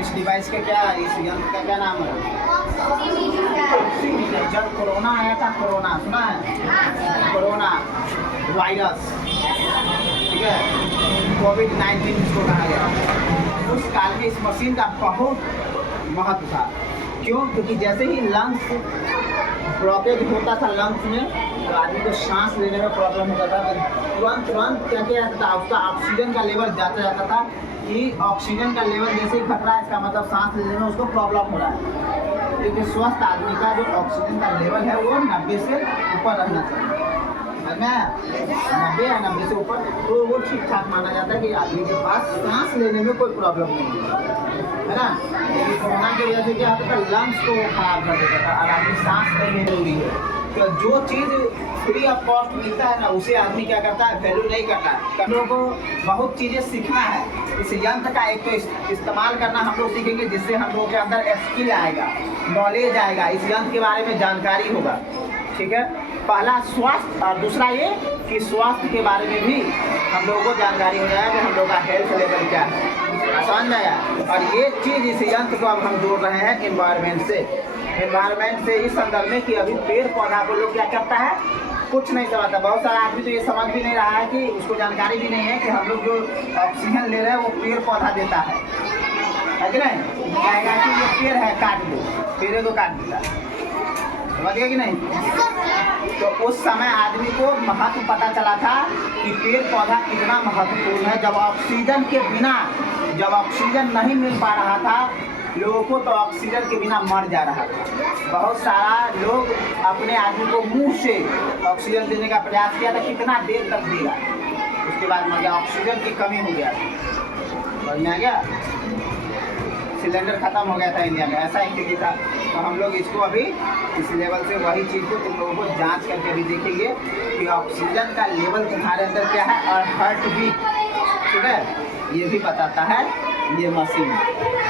इस डिवाइस का क्या, इस यंत्र का क्या नाम है? जब कोरोना आया था, कोरोना सुना है? कोरोना वायरस, ठीक है, कोविड-19 जिसको कहा गया, उस काल में इस मशीन का बहुत महत्व था। क्यों? क्योंकि जैसे ही लंग्स ब्लॉकेज होता था लंग्स में, तो आदमी को सांस लेने में प्रॉब्लम होता था, तो तुरंत क्या किया जाता था, उसका ऑक्सीजन का लेवल जाता था कि ऑक्सीजन का लेवल जैसे ही घट रहा है, इसका मतलब सांस लेने में उसको प्रॉब्लम हो रहा है। क्योंकि स्वस्थ आदमी का जो ऑक्सीजन का लेवल है वो 90 से ऊपर रहना चाहिए, है ना? 90 या 90 से ऊपर, तो वो ठीक ठाक माना जाता है कि आदमी के पास सांस लेने में कोई प्रॉब्लम नहीं है ना? लेकिन कोरोना की वजह से क्या होता था, लंग्स को खराब कर देता था और आदमी सांस लेने जरूरी है। तो जो चीज़ फ्री ऑफ कॉस्ट मिलता है ना, उसे आदमी क्या करता है, वैल्यू नहीं करता है। हम लोगों को बहुत चीज़ें सीखना है। इस यंत्र का एक तो इस्तेमाल करना हम लोग सीखेंगे, जिससे हम लोग के अंदर स्किल आएगा, नॉलेज आएगा, इस यंत्र के बारे में जानकारी होगा, ठीक है। पहला स्वास्थ्य, और दूसरा ये कि स्वास्थ्य के बारे में भी हम लोगों को जानकारी हो जाएगा कि हम लोग का हेल्थ लेवल क्या है, समझ में आया। और ये चीज़, इस यंत्र को अब हम जोड़ रहे हैं एनवायरनमेंट से इस संदर्भ में कि अभी पेड़ पौधा को लोग क्या करता है, कुछ नहीं समझता। बहुत सारा आदमी तो ये समझ भी नहीं रहा है कि उसको जानकारी भी नहीं है कि हम लोग जो ऑक्सीजन ले रहे हैं वो पेड़ पौधा देता है कि नहीं? कहेगा कि ये पेड़ है, काट दो, पेड़ को काट देता है, समझ गया कि नहीं? तो उस समय आदमी को महत्व पता चला था कि पेड़ पौधा कितना महत्वपूर्ण है। जब ऑक्सीजन के बिना, जब ऑक्सीजन नहीं मिल पा रहा था लोगों को, तो ऑक्सीजन के बिना मर जा रहा था। बहुत सारा लोग अपने आदमी को मुंह से ऑक्सीजन देने का प्रयास किया था, कितना देर तक दिया, उसके बाद मर गया, ऑक्सीजन की कमी हो गया, समझ में आ गया? सिलेंडर ख़त्म हो गया था इंडिया में, ऐसा स्थिति था। तो हम लोग इसको अभी इस लेवल से वही चीज़ को तुम लोगों को जांच करके भी देखेंगे कि ऑक्सीजन का लेवल तुम्हारे अंदर क्या है, और हार्ट बीट, ठीक है, ये भी बताता है ये मशीन,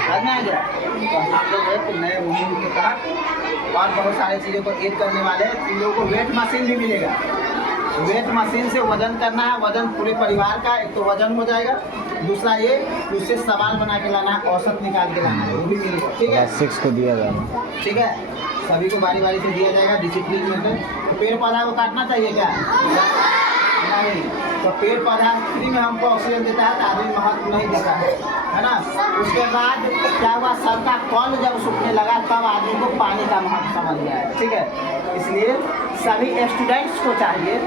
समझ में आ गया? तो हम लोग एक नए मुहिम के तहत और बहुत सारी चीज़ों को ऐड करने वाले हैं। तुम लोगों को वेट मशीन भी मिलेगा। वेट मशीन से वजन करना है, वजन पूरे परिवार का, एक तो वजन हो जाएगा, दूसरा ये उससे सवाल बना के लाना, औसत निकाल के लाना है, वो भी मिलेगा, ठीक है? 6 को दिया जाएगा, ठीक है, सभी को बारी बारी से दिया जाएगा, डिसिप्लिन में। पेड़ पौधा को काटना चाहिए क्या? नहीं। तो पेड़ पौधा फ्री में हमको ऑक्सीजन देता है, तो आदमी महत्व नहीं देता है ना? उसके बाद क्या हुआ, सर का कॉल जब सूखने लगा तब आदमी को पानी का महत्व समझ गया है, ठीक है। इसलिए सभी स्टूडेंट्स को चाहिए,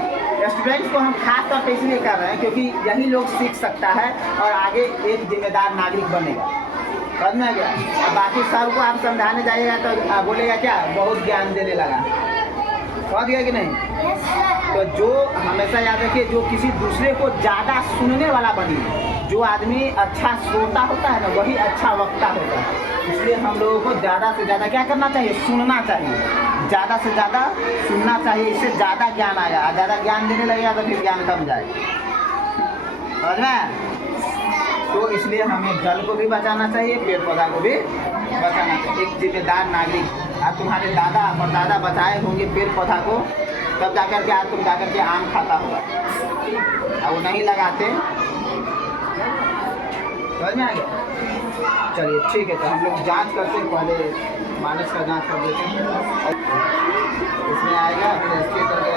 स्टूडेंट्स को हम खास तौर पर इसलिए कर रहे हैं क्योंकि यही लोग सीख सकता है और आगे एक जिम्मेदार नागरिक बनेगा, समझ में आ गया? अब बाकी सर को आप समझाने जाइएगा तो बोलेगा क्या, बहुत ज्ञान देने लगा, समझ गया कि नहीं? तो जो हमेशा याद रखिए, जो किसी दूसरे को ज़्यादा सुनने वाला बनिए। जो आदमी अच्छा श्रोता होता है ना, वही अच्छा वक्ता होता है। इसलिए हम लोगों को ज़्यादा से ज़्यादा क्या करना चाहिए, सुनना चाहिए, ज़्यादा से ज़्यादा सुनना चाहिए, इससे ज़्यादा ज्ञान आएगा। ज़्यादा ज्ञान देने लगेगा तो फिर ज्ञान कम जाएगा, समझ में? तो इसलिए हमें जल को भी बचाना चाहिए, पेड़ पौधा को भी बचाना चाहिए, एक जिम्मेदार नागरिक। आज तुम्हारे दादा परदादा बचाए होंगे पेड़ पौधा को, तब जाकर के आज तुम जाकर के आम खाता होगा, और वो नहीं लगाते, समझ में आ गया? चलिए ठीक है, तो हम लोग जांच करते हैं, पहले मानस का जांच कर लेते हैं, इसमें आएगा, फिर इसके करके